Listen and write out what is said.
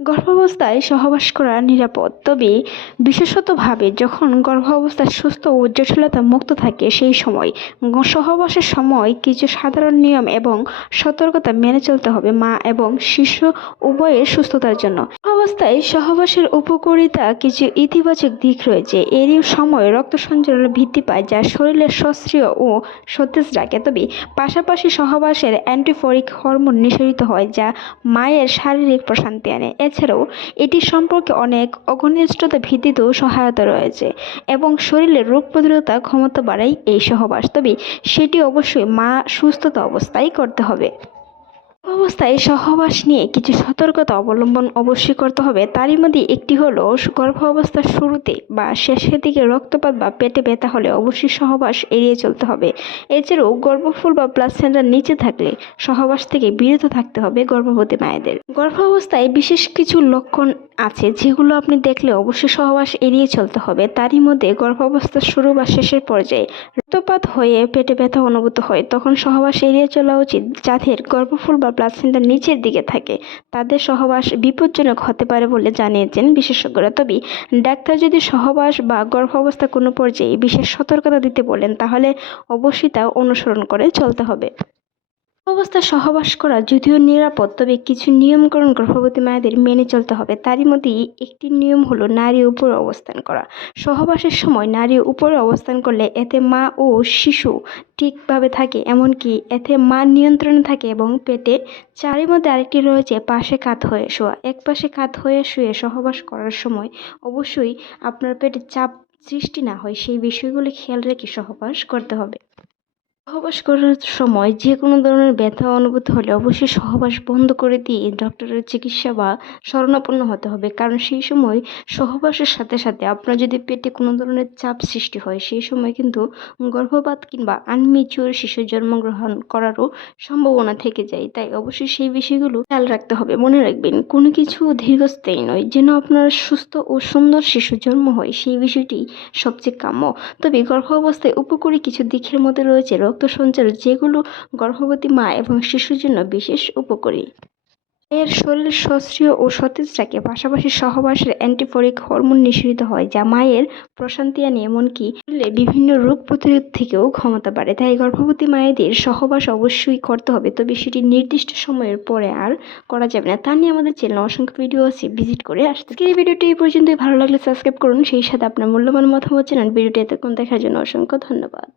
গর্ভাবস্থায় সহবাস করা নিরাপদ। তবে বিশেষতভাবে যখন গর্ভাবস্থায় সুস্থ ও জটিলতা মুক্ত থাকে সেই সময় সহবাসের সময় কিছু সাধারণ নিয়ম এবং সতর্কতা মেনে চলতে হবে মা এবং শিশু উভয়ের সুস্থতার জন্য। অবস্থায় সহবাসের উপকারিতা কিছু ইতিবাচক দিক রয়েছে। এরই সময় রক্ত সঞ্চালন বৃদ্ধি পায়, যা শরীরের সক্রিয় ও সতেজ রাখে। তবে পাশাপাশি সহবাসের অ্যান্টিফরিক হরমোন নিঃসরিত হয়, যা মায়ের শারীরিক প্রশান্তি আনে। এছাড়াও, এটি সম্পর্কে অনেক অঘনিষ্ঠতা ভিত্তিতেও সহায়তা রয়েছে এবং শরীরের রোগ প্রতিরোধ ক্ষমতা বাড়ায় এই সহবাস। তবে সেটি অবশ্যই মা সুস্থতা অবস্থায় করতে হবে। অবস্থায় সহবাস নিয়ে কিছু সতর্কতা অবলম্বন অবশ্যই করতে হবে। তারই মধ্যে একটি হলো গর্ভ অবস্থার শুরুতে বা শেষের দিকে রক্তপাত বা পেটে ব্যথা হলে অবশ্যই সহবাস এড়িয়ে চলতে হবে। এছাড়াও গর্ভফুল বা প্লাসেন্টার নিচে থাকলে সহবাস থেকে বিরত থাকতে হবে গর্ভবতী মায়েদের। গর্ভাবস্থায় বিশেষ কিছু লক্ষণ আছে যেগুলো আপনি দেখলে অবশ্যই সহবাস এড়িয়ে চলতে হবে। তারই মধ্যে গর্ভাবস্থার শুরু বা শেষের পর্যায়ে রক্তপাত হয়ে পেটে ব্যথা অনুভূত হয়, তখন সহবাস এড়িয়ে চলা উচিত। যাদের গর্ভফুল বা প্লাসেন্টার নিচের দিকে থাকে। তাদের সহবাস বিপজ্জনক হতে পারে বলে জানিয়েছেন বিশেষজ্ঞরা। তবে ডাক্তার যদি সহবাস বা গর্ভাবস্থা কোনো পর্যায়ে বিশেষ সতর্কতা দিতে বলেন, তাহলে অবশ্যই তা অনুসরণ করে চলতে হবে। অবস্থায় সহবাস করা যদিও নিরাপদ, তবে কিছু নিয়মকানুন গর্ভবতী মায়েদের মেনে চলতে হবে। তারই মধ্যে একটি নিয়ম হলো নারী উপরে অবস্থান করা। সহবাসের সময় নারী উপরে অবস্থান করলে এতে মা ও শিশু ঠিকভাবে থাকে, এমনকি এতে মা নিয়ন্ত্রণে থাকে এবং পেটে চারি মধ্যে আরেকটি রয়েছে, পাশে কাত হয়ে শোয়া। এক পাশে কাত হয়ে শুয়ে সহবাস করার সময় অবশ্যই আপনার পেটে চাপ সৃষ্টি না হয়, সেই বিষয়গুলি খেয়াল রেখে সহবাস করতে হবে। সহবাস করার সময় যে কোনো ধরনের ব্যথা অনুভূত হলে অবশ্যই সহবাস বন্ধ করে দিয়ে ডক্টরের চিকিৎসা বা শরণাপন্ন হতে হবে। কারণ সেই সময় সহবাসের সাথে সাথে আপনার যদি পেটে কোনো ধরনের চাপ সৃষ্টি হয়, সেই সময় কিন্তু গর্ভপাত কিংবা আনমেচিওর শিশু জন্মগ্রহণ করারও সম্ভাবনা থেকে যায়। তাই অবশ্যই সেই বিষয়গুলো খেয়াল রাখতে হবে। মনে রাখবেন, কোনো কিছু দীর্ঘস্থায়ী নয়। যেন আপনার সুস্থ ও সুন্দর শিশু জন্ম হয়, সেই বিষয়টি সবচেয়ে কাম্য। তবে গর্ভাবস্থায় উপকারী কিছু দিকের মধ্যে রয়েছে রক্ত সঞ্চালন যেগুলো গর্ভবতী মা এবং শিশুর জন্য বিশেষ উপকারী। এর শরীর সক্রিয় ও সতেজ রাখে পাশাপাশি সহবাসের অ্যান্টিফরিক হরমোন নিঃসরিত হয়, যা মায়ের প্রশান্তি আনে, এমনকি বিভিন্ন রোগ প্রতিরোধ থেকেও ক্ষমতা বাড়ে। তাই গর্ভবতী মায়েদের সহবাস অবশ্যই করতে হবে, তবে সেটি নির্দিষ্ট সময়ের পরে আর করা যাবে না। তা নিয়ে আমাদের চ্যানেল অসংখ্য ভিডিও আছে, ভিজিট করে আসতে। এই ভিডিওটি এই পর্যন্তই। ভালো লাগলে সাবস্ক্রাইব করুন। সেই সাথে আপনার মূল্যবান মতামত জানান। ভিডিওটি এতক্ষণ দেখার জন্য অসংখ্য ধন্যবাদ।